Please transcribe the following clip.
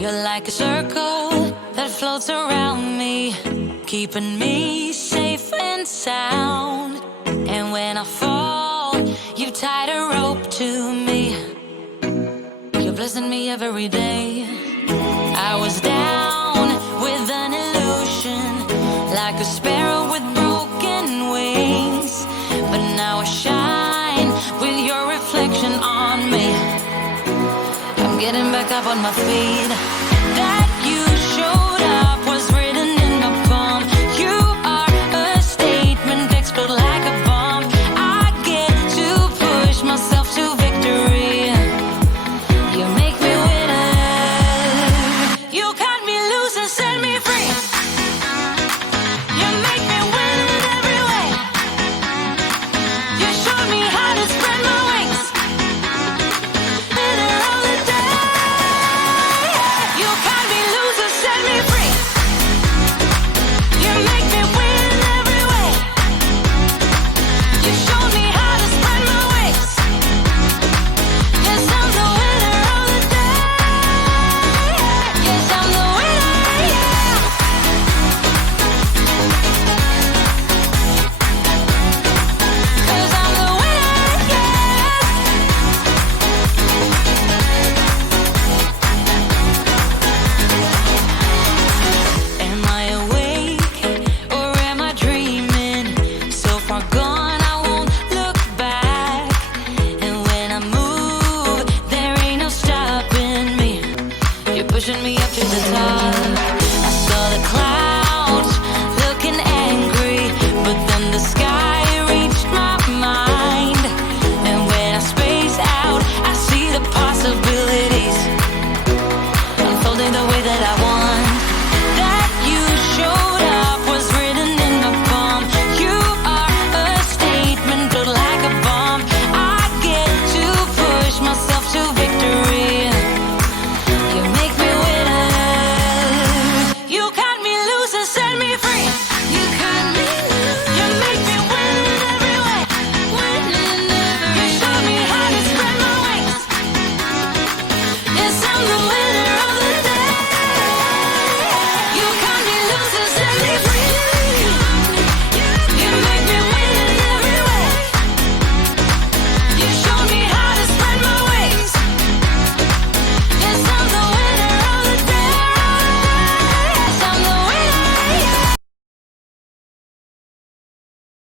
You're like a circle that floats around me, keeping me safe and sound. And when I fall, you tied a rope to me. You're blessing me every day. I was down with an illusion, like a sparrow with broken wings. But now I shine with your reflection on me. I'm getting back up on my feet.